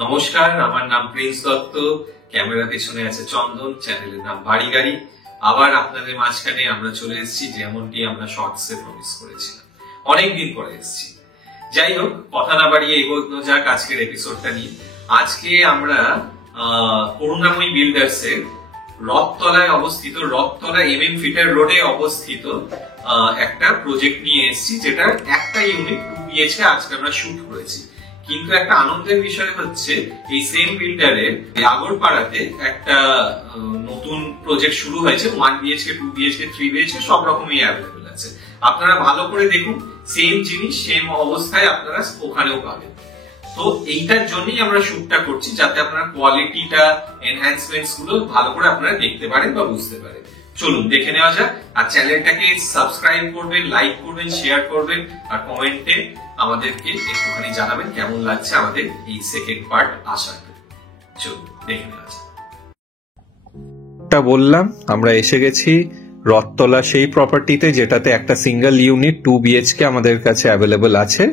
নমস্কার, আমার নাম প্রিন্স দত্ত। ক্যামেরা পেছনে আছে চন্দন। চ্যানেলের নাম বাড়ি গাড়ি। আবার আপনাদের মাঝখানে আমরা চলে এসেছি, যেমনটি আমরা শর্টসে প্রমিস করেছিলাম। অনেকদিন পরে এসেছি। যাই হোক, কথা না বাড়িয়ে এগোনো যাক আজকের এপিসোডটা নিয়ে। আজকে আমরা করুণাময়ী বিল্ডার্সের রথতলায় অবস্থিত, রথতলা MM ফিটার রোডে অবস্থিত একটা প্রজেক্ট নিয়ে এসেছি, যেটা একটা ইউনিট 2 BHK আজকে আমরা শুট করেছি। কিন্তু একটা আনন্দের বিষয় হচ্ছে, এই সেম বিল্ডারের আগরপাড়াতে একটা নতুন প্রজেক্ট শুরু হয়েছে। 1 BHK, 2 BHK, 3 BHK সব রকমই অ্যাভেলেবেল আছে। আপনারা ভালো করে দেখুন, সেম জিনিস সেম অবস্থায় আপনারা ওখানেও পাবেন। তো এইটার জন্যই আমরা শুটটা করছি, যাতে আপনারা কোয়ালিটিটা, এনহ্যান্সমেন্টস গুলো ভালো করে আপনারা দেখতে পারেন বা বুঝতে পারেন। চলুন দেখে নেওয়া যাক। আর চ্যানেলটাকে সাবস্ক্রাইব করবেন, লাইক করবেন, শেয়ার করবেন, আর কমেন্টে আমাদেরকে একটুখানি জানাবেন কেমন লাগছে আমাদের এই সেকেন্ড পার্ট আশা করি। চলুন দেখে নেওয়া যাক। বললাম আমরা এসে গেছি রথতলা সেই প্রপার্টিতে, যেটাতে একটা সিঙ্গেল ইউনিট 2 BHK আমাদের কাছে অ্যাভেলেবল আছে।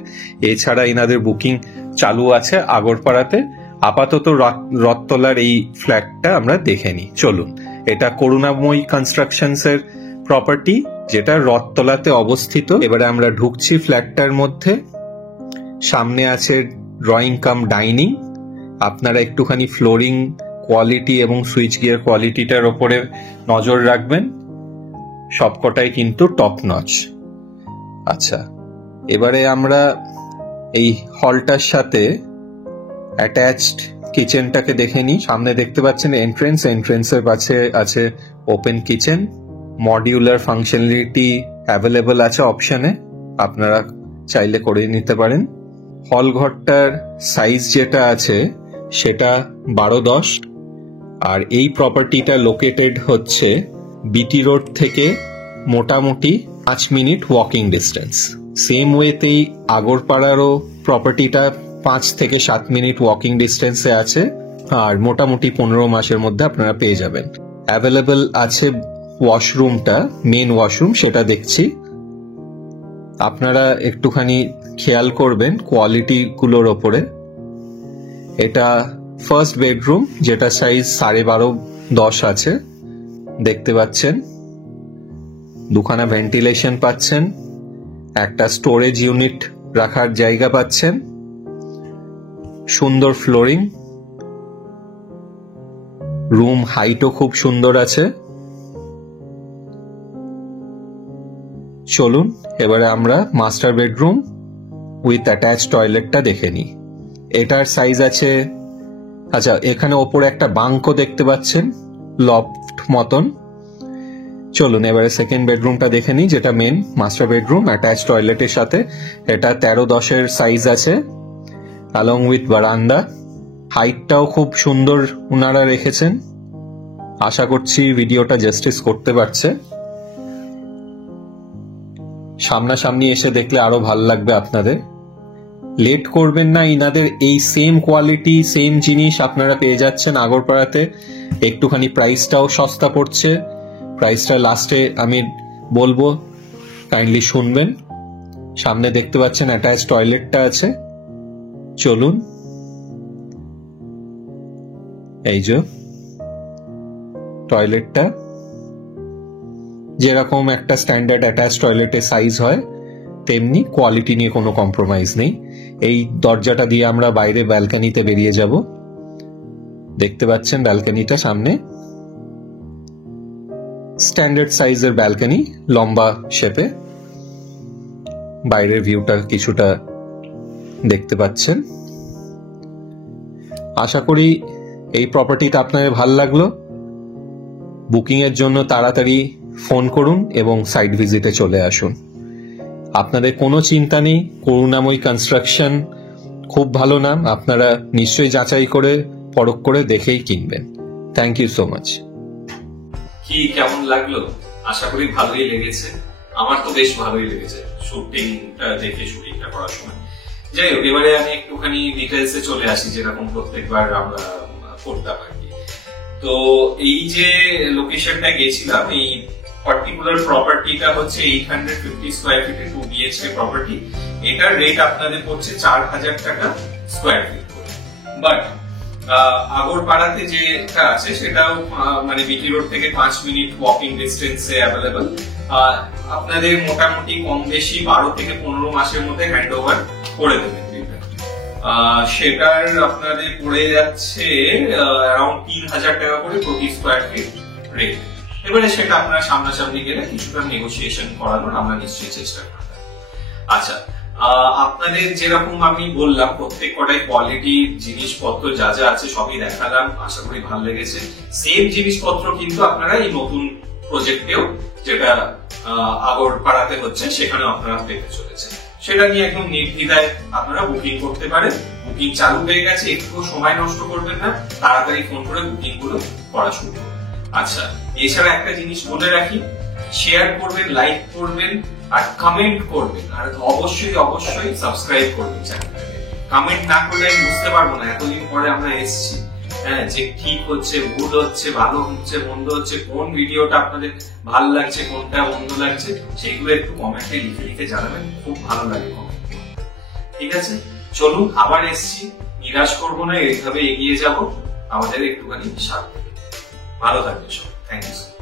এছাড়া এনাদের বুকিং চালু আছে আগরপাড়াতে। আপাতত রথতলার এই ফ্ল্যাটটা আমরা দেখে নিই। চলুন, এটা করুণাময়ী কনস্ট্রাকশনস এর প্রপার্টি, যেটা রথতলাতে অবস্থিত। এবারে আমরা ঢুকছি ফ্ল্যাটটার মধ্যে। সামনে আছে ড্রয়িং কাম ডাইনিং। আপনারা একটুখানি ফ্লোরিং কোয়ালিটি এবং সুইচ গিয়ার কোয়ালিটিটার ওপরে নজর রাখবেন। সবকটাই কিন্তু টপ নচ। আচ্ছা, এবারে আমরা এই হলটার সাথে অ্যাটাচড কিচেনটাকে দেখে নিই। সামনে দেখতে পাচ্ছেন এন্ট্রেন্সের পাশে আছে open kitchen. Modular functionality available আছে অপশনে, আপনারা চাইলে করে নিতে পারেন। হল ঘরটার সাইজ যেটা আছে সেটা 12x10। আর এই প্রপার্টিটা লোকেটেড হচ্ছে BT রোড থেকে মোটামুটি 5 মিনিট ওয়াকিং ডিস্টেন্স। সেম ওয়েতেই আগরপাড়ারও প্রপার্টিটা 5 থেকে 7 মিনিট ওয়াকিং ডিস্টেন্সে আছে। আর মোটামুটি 15 মাসের মধ্যে আপনারা পেয়ে যাবেন। অ্যাভেলেবল আছে ওয়াশরুমটা, মেন ওয়াশরুম, সেটা দেখছি। আপনারা একটুখানি খেয়াল করবেন কোয়ালিটি গুলোর ওপরে। এটা ফার্স্ট বেডরুম, যেটা সাইজ 12.5x10 আছে, দেখতে পাচ্ছেন। দুখানা ভেন্টিলেশন পাচ্ছেন, একটা স্টোরেজ ইউনিট রাখার জায়গা পাচ্ছেন, সুন্দর ফ্লোরিং, রুম হাইটও খুব সুন্দর আছে। চলুন এবারে আমরা মাস্টার বেডরুম উইথ অ্যাটাচ টয়লেটটা দেখে নিই। এটার সাইজ আছে, আচ্ছা এখানে ওপরে একটা বাঙ্কও দেখতে পাচ্ছেন, লফট মতন। চলুন এবারে সেকেন্ড বেডরুমটা দেখে নিই, যেটা মেন মাস্টার বেডরুম অ্যাটাচ টয়লেটের সাথে। এটা 13-10 সাইজ আছে, অ্যালং উইথ বারান্দা। হাইটটাও খুব সুন্দর ওনারা রেখেছেন। আশা করছি ভিডিওটা জাস্টিস করতে পারছে। সামনাসামনি এসে দেখলে আরো ভালো লাগবে আপনাদের। লেট করবেন না, ইনাদের এই সেম কোয়ালিটি সেম জিনিস আপনারা পেয়ে যাচ্ছেন আগরপাড়াতে। একটুখানি প্রাইসটাও সস্তা পড়ছে। প্রাইসটা লাস্টে আমি বলবো, কাইন্ডলি শুনবেন। সামনে দেখতে পাচ্ছেন অ্যাটাচ টয়লেটটা আছে। চলুন, এই যে টয়লেটটা, যেরকম একটা স্ট্যান্ডার্ড অ্যাটাচ টয়লেটের সাইজ হয় তেমনি, কোয়ালিটি নিয়ে কোনো কম্প্রোমাইজ নেই। এই দরজাটা দিয়ে আমরা বাইরে ব্যালকনিতে বেরিয়ে যাব। দেখতে পাচ্ছেন ব্যালকনিটা সামনে, স্ট্যান্ডার্ড সাইজের ব্যালকনি, লম্বা শেপে। বাইরের ভিউটা কিছুটা দেখতে পাচ্ছেন। আশা করি এই প্রপার্টিটা আপনাদের ভালো লাগলো। বুকিং এর জন্য তাড়াতাড়ি ফোন করুন এবং সাইট ভিজিটে চলে আসুন। আপনাদের কোনো চিন্তা নেই, করুণাময়ী কনস্ট্রাকশন খুব ভালো নাম। আপনারা নিশ্চয়ই যাচাই করে পরখ করে দেখেই কিনবেন। Thank you so much. কি কেমন লাগলো? আশা করি ভালোই লেগেছে। আমার তো বেশ ভালোই লেগেছে শুটিংটা দেখে, শুটিংটা করার সময়। যাই হোক, এবারে আমি একটুখানি ডিটেলসে চলে আসি, যেরকম প্রত্যেকবার আমরা করতাম আর কি। তো এই যে লোকেশনটা গেছিলাম, এই পার্টিকুলার প্রপার্টিটা হচ্ছে 850 স্কোয়ার ফিটে 2 BHK প্রপার্টি। এটার রেট আপনাদের পড়ছে 4000 টাকা স্কোয়ার ফিট করে। বাট আগরপাড়াতে যেটা আছে সেটাও মানে বিটি রোড থেকে 5 মিনিট ওয়াকিং ডিস্টেন্সে অ্যাভেলেবল। আপনাদের মোটামুটি কম বেশি 12 থেকে 15 মাসের মধ্যে হ্যান্ড ওভার করে দেবেন। সেটার আপনাদের পড়ে যাচ্ছে অ্যারাউন্ড 3000 টাকা করে প্রতি স্কোয়ার ফিট রেট। এবারে সেটা আপনারা সামনাসামনি গেলে কিছুটা নেগোসিয়েশন করানোর আমরা নিশ্চয়ই চেষ্টা করব। আচ্ছা, আপনাদের যেরকম আমি বললাম প্রত্যেক কটাই কোয়ালিটি জিনিসপত্র যা যা আছে সবই দেখালাম, আশা করি ভালো লেগেছে। সেম জিনিসপত্র কিন্তু আপনারা এই নতুন প্রজেক্টেও যেটা আগরপাড়াতে হচ্ছে সেখানেও আপনারা পেতে চলেছেন। সেটা নিয়ে একদম নির্দ্বিধায় আপনারা বুকিং করতে পারেন। বুকিং চালু হয়ে গেছে, একটু সময় নষ্ট করবেন না, তাড়াতাড়ি ফোন করে বুকিং গুলো করা শুরু করুন। আচ্ছা, এছাড়া একটা জিনিস বলে রাখি, শেয়ার করবেন, লাইক করবেন আর কমেন্ট করবেন, আর অবশ্যই অবশ্যই সাবস্ক্রাইব করবেন চ্যানেলটাকে। কমেন্ট না করলে আমি বুঝতে পারবো না এতদিন পরে আমরা এসেছি, হ্যাঁ, যে ঠিক হচ্ছে, ভুল হচ্ছে, ভালো হচ্ছে, মন্দ হচ্ছে, কোন ভিডিওটা আপনাদের ভালো লাগছে, কোনটা মন্দ লাগছে, সেগুলো একটু কমেন্টে লিখে লিখে জানাবেন, খুব ভালো লাগে কমেন্ট। ঠিক আছে, চলুন আবার এসেছি, নিরাশ করবো না, এইভাবে এগিয়ে যাব, আমাদের একটুখানি সাথ দেবে। ভালো থাকবে সব, থ্যাংক ইউ।